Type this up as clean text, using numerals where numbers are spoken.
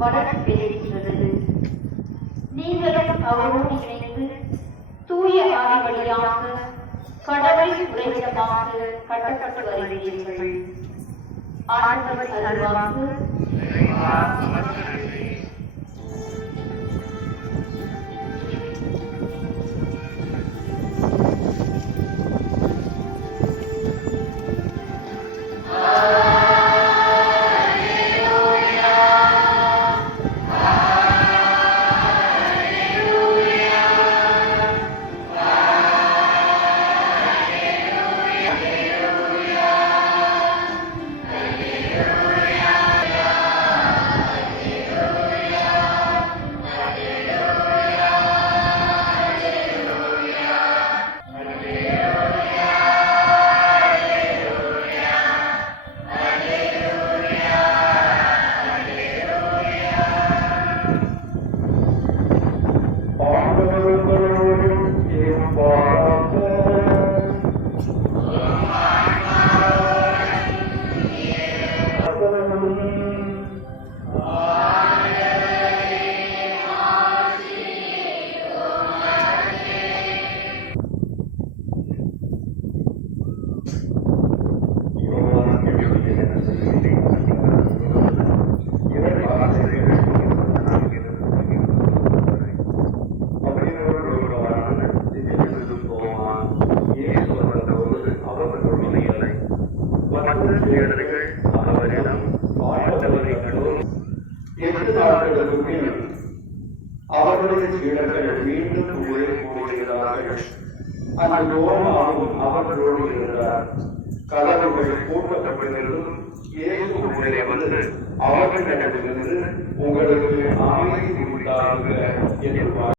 வளர்ச்சி பெறுகின்றது. நீங்களும் அவரோடு இணைந்து தூய ஆவி வழியாக கடவுளின் உறைவிடமாக கட்டப்பட்டு வருகிறீர்கள். ஆண்டவர் அருள்வாக்கு. அவர்களுடைய சீடர்கள் மீண்டும் ஊரே கூடுகிறார்கள். அந்த யோவானும் அவர்களோடு இருந்தார். கதவுகள் பூட்டப்பட்டிருந்தும் இயேசு உள்ளே வந்து அவர்களிடமிருந்து உங்களுக்கு அமைதி உண்டாகுக என்று